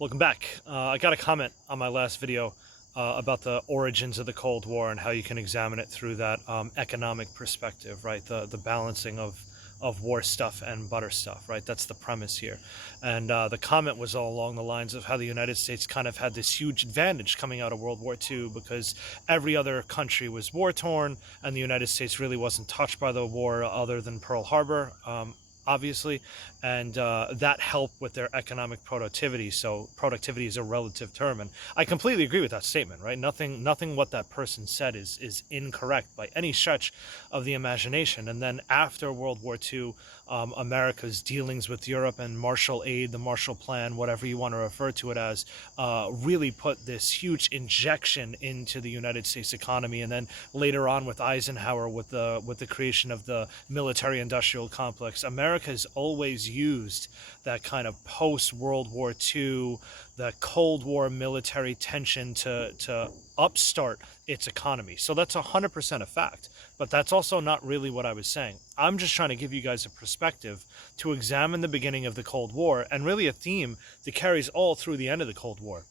Welcome back. I got a comment on my last video about the origins of the Cold War and how you can examine it through that economic perspective, right? The balancing of war stuff and butter stuff, right? That's the premise here. And the comment was all along the lines of how the United States kind of had this huge advantage coming out of World War II because every other country was war-torn and the United States really wasn't touched by the war other than Pearl Harbor. Obviously, and that helped with their economic productivity. So productivity is a relative term, and I completely agree with that statement. Right? Nothing what that person said is incorrect by any stretch of the imagination. And then after World War II, America's dealings with Europe and Marshall Aid, the Marshall Plan, whatever you want to refer to it as, really put this huge injection into the United States economy. And then later on with Eisenhower, with the creation of the military-industrial complex, America has always used that kind of post-World War II, the Cold War military tension to upstart its economy. So that's 100% a fact. But that's also not really what I was saying. I'm just trying to give you guys a perspective to examine the beginning of the Cold War and really a theme that carries all through the end of the Cold War.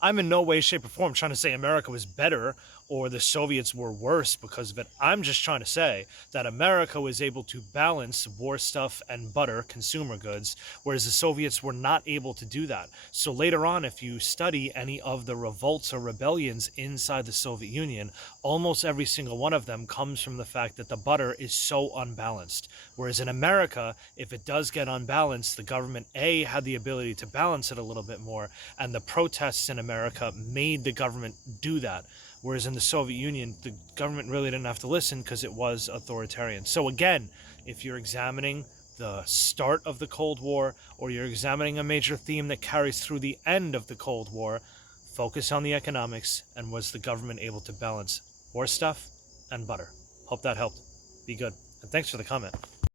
I'm in no way, shape, or form trying to say America was better or the Soviets were worse because of it. I'm just trying to say that America was able to balance war stuff and butter, consumer goods, whereas the Soviets were not able to do that. So later on, if you study any of the revolts or rebellions inside the Soviet Union, almost every single one of them comes from the fact that the butter is so unbalanced. Whereas in America, if it does get unbalanced, the government, A, had the ability to balance it a little bit more, and the protests in America made the government do that. Whereas in the Soviet Union, the government really didn't have to listen because it was authoritarian. So again, if you're examining the start of the Cold War or you're examining a major theme that carries through the end of the Cold War, focus on the economics and was the government able to balance war stuff and butter. Hope that helped. Be good. And thanks for the comment.